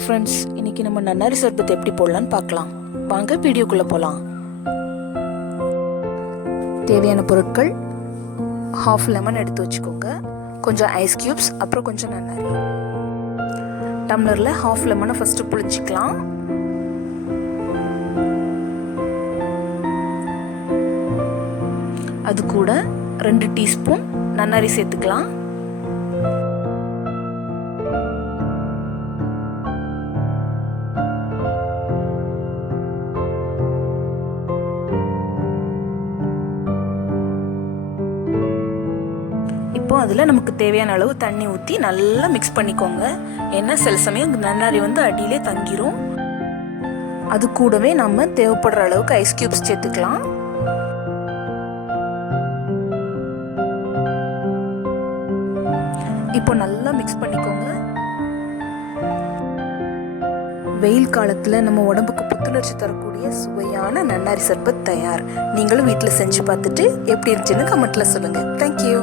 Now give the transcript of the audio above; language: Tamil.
ஹாய் ஃப்ரெண்ட்ஸ், இன்னைக்கு நம்ம நன்னாரி சர்பத் எப்படி போடலான்னு பார்க்கலாம். வாங்க வீடியோக்குள்ளே போகலாம். தேவையான பொருட்கள்: ½ லெமன் எடுத்து வச்சுக்கோங்க, கொஞ்சம் ஐஸ் க்யூப்ஸ், அப்புறம் கொஞ்சம் நன்னாரி. டம்ளரில் ½ லெமனை ஃபஸ்ட்டு புளிச்சிக்கலாம். அது கூட 2 டீஸ்பூன் நன்னாரி சேர்த்துக்கலாம். இப்போ அதில் நமக்கு தேவையான அளவு தண்ணி ஊற்றி நல்லா மிக்ஸ் பண்ணிக்கோங்க. ஏன்னா சில சமயம் நன்னாரி அடியிலே தங்கிரும். அது கூடவே நம்ம தேவைப்படுற அளவுக்கு ஐஸ் க்யூப்ஸ் சேர்த்துக்கலாம். இப்போ நல்லா மிக்ஸ் பண்ணிக்கோங்க. வெயில் காலத்தில் நம்ம உடம்புக்கு புத்துணர்ச்சி தரக்கூடிய சுவையான நன்னாரி சர்பத் தயார். நீங்களும் வீட்டில் செஞ்சு பார்த்துட்டு எப்படி இருந்துச்சுன்னு கமெண்ட்ல சொல்லுங்கள். தேங்க்யூ.